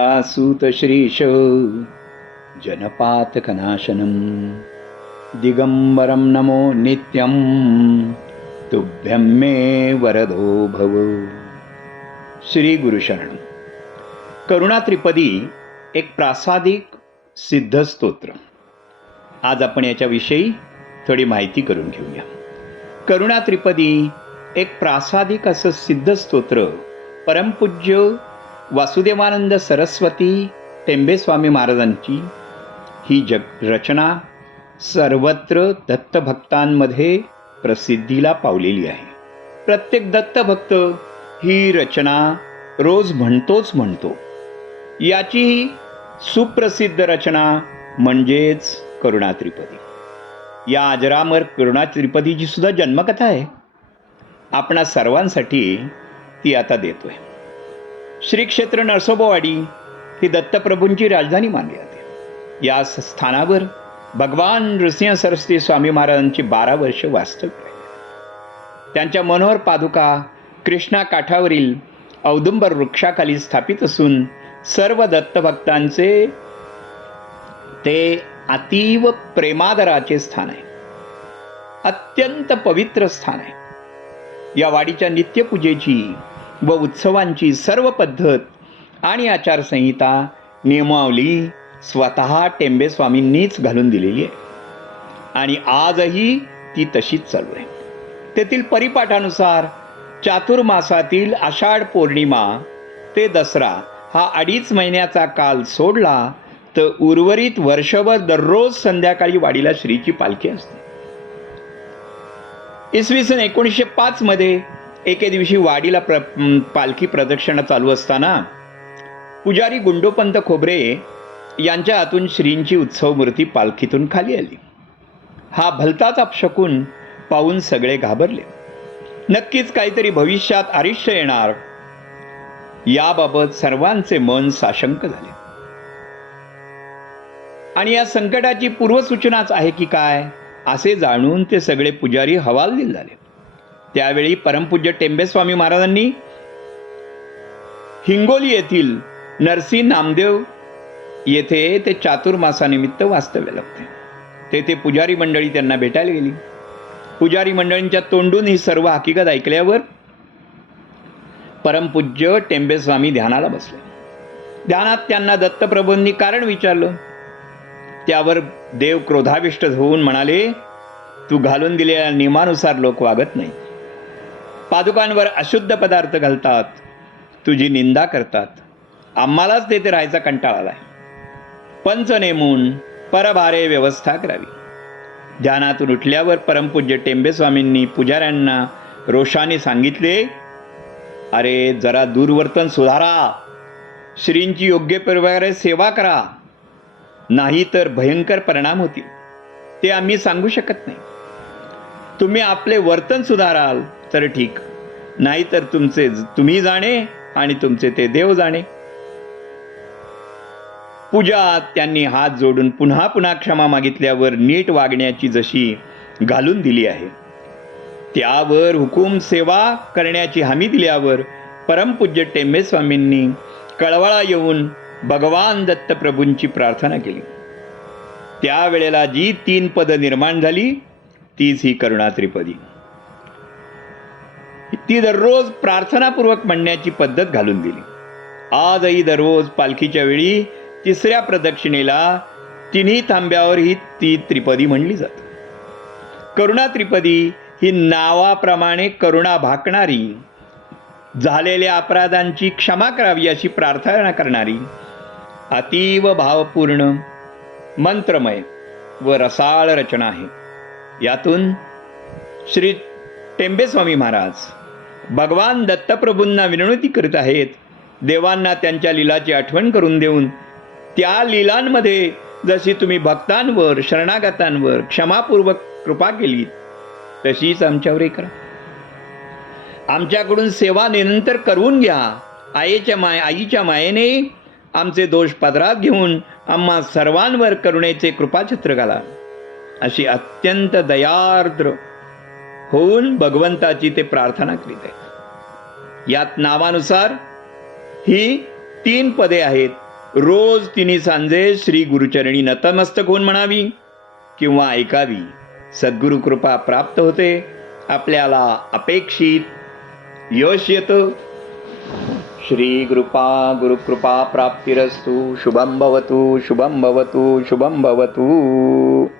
सूतश्रीश जनपातकनाशनं दिगम्बरं नमो नित्यं तुभ्यं मे वरदो भव। श्री गुरुशरण एक प्रासादिक सिद्धस्तोत्र आज आपण याच्याविषयी थोडी माहिती करून घेऊया। करुणात्रिपदी एक प्रासादिक असं सिद्धस्तोत्र परमपूज्य वासुदेवानंद सरस्वती टेंबेस्वामी महाराजांची ही जग रचना सर्वत्र दत्तभक्तांमध्ये प्रसिद्धीला पावलेली आहे. प्रत्येक दत्तभक्त ही रचना रोज म्हणतोच म्हणतो. याची सुप्रसिद्ध रचना म्हणजेच करुणा त्रिपदी या अजरामर करुणा त्रिपदीची सुद्धा जन्मकथा आहे. आपणा सर्वांसाठी ती आता देतोय. श्री क्षेत्र नरसोबावाडी ही दत्तप्रभूंची राजधानी मानली जाते. या स्थानावर भगवान नृसिंह सरस्वती स्वामी महाराजांची बारा वर्ष वास्तव्य आहे. त्यांच्या मनोहर पादुका कृष्णा काठावरील औदुंबर वृक्षाखाली स्थापित असून सर्व दत्तभक्तांचे ते अतीव प्रेमादराचे स्थान आहे. अत्यंत पवित्र स्थान आहे. या वाडीच्या नित्यपूजेची व उत्सवांची सर्व पद्धत आणि आचारसंहिता नियमावली स्वतः टेंबेस्वामींनीच घालून दिलेली आहे. आणि आजही ती तशीच चालू आहे. तेथील परिपाठानुसार चातुर्मासातील आषाढ पौर्णिमा ते दसरा हा अडीच महिन्याचा काल सोडला तर उर्वरित वर्षभर दररोज संध्याकाळी वाडीला श्रीची पालखी असते. इसवी सन एकोणीसशे पाचमध्ये एके दिवशी वाडीला प्र पालखी प्रदक्षिणा चालू असताना पुजारी गुंडोपंत खोबरे यांच्या हातून श्रींची उत्सव मूर्ती पालखीतून खाली आली. हा भलताच अपशकून पाहून सगळे घाबरले. नक्कीच काहीतरी भविष्यात आरिष्य येणार. याबाबत सर्वांचे मन साशंक झाले. आणि या संकटाची पूर्वसूचनाच आहे की काय असे जाणून ते सगळे पुजारी हवालदिल झाले. त्यावेळी परमपूज्य टेंबेस्वामी महाराजांनी हिंगोली येथील नरसी नामदेव येथे ते चातुर्मासानिमित्त वास्तव्य लागते तेथे पुजारी मंडळी त्यांना भेटायला गेली. पुजारी मंडळींच्या तोंडून ही सर्व हकीकत ऐकल्यावर परमपूज्य टेंबेस्वामी ध्यानाला बसले. ध्यानात त्यांना दत्तप्रभूंनी कारण विचारलं. त्यावर देव क्रोधाविष्ट होऊन म्हणाले तू घालून दिलेल्या नियमानुसार लोक वागत नाही. पादुकांवर अशुद्ध पदार्थ घालतात. तुझी निंदा करतात. आम्हालाच तेथे राहायचा कंटाळा आलाय. पंच नेमून परभारे व्यवस्था करावी. ध्यानातून उठल्यावर परमपूज्य टेंबेस्वामींनी पुजाऱ्यांना रोषाने सांगितले अरे जरा दूरवर्तन सुधारा. श्रींची योग्य प्रकारे सेवा करा. नाही तर भयंकर परिणाम होतील. ते आम्ही सांगू शकत नाही. तुम्ही आपले वर्तन सुधाराल तर ठीक. नाहीतर तुमचे तुम्ही जाणे आणि तुमचे ते देव जाणे. पूजा त्यांनी हात जोडून पुन्हा पुन्हा क्षमा मागितल्यावर नीट वागण्याची जशी घालून दिली आहे. त्यावर हुकूम सेवा करण्याची हमी दिल्यावर परमपूज्य टेंबेस्वामींनी कळवळा येऊन भगवान दत्तप्रभूंची प्रार्थना केली. त्यावेळेला जी तीन पद निर्माण झाली तीच ही करुणा त्रिपदी. ती दररोज प्रार्थनापूर्वक म्हणण्याची पद्धत घालून दिली. आजही दररोज पालखीच्या वेळी तिसऱ्या प्रदक्षिणेला तिन्ही थांब्यावर ही ती त्रिपदी म्हणली जाते. करुणा त्रिपदी ही नावाप्रमाणे करुणा भाकणारी झालेल्या अपराधांची क्षमा करावी अशी प्रार्थना करणारी अतीव भावपूर्ण मंत्रमय व रसाळ रचना आहे. यातून श्री टेंबेस्वामी महाराज भगवान दत्तप्रभूंना विनंती करीत आहेत देवांना त्यांच्या लीलाची आठवण करून देऊन त्या लीलांमध्ये जशी तुम्ही भक्तांवर शरणागतांवर क्षमापूर्वक कृपा केली तशीच आमच्यावरही करा. आमच्याकडून सेवा निरंतर करून घ्या. आईच्या माय आईच्या मायेने आमचे दोष पदरात घेऊन आम्हा सर्वांवर करुणेचे कृपाछत्र घाला. अशी अत्यंत दयार्द्र होऊन भगवंताची ते प्रार्थना करीत आहेत यात नावानुसार ही तीन पदे आहेत. रोज तिने सांजे श्री गुरुचरणी नतमस्तक होऊन म्हणावी किंवा ऐकावी. सद्गुरु कृपा प्राप्त होते. आपल्याला अपेक्षित यश येतं. श्री कृपा गुरुकृपा प्राप्तिरस्तु. शुभम भवतु शुभम भवतु शुभम भवतु.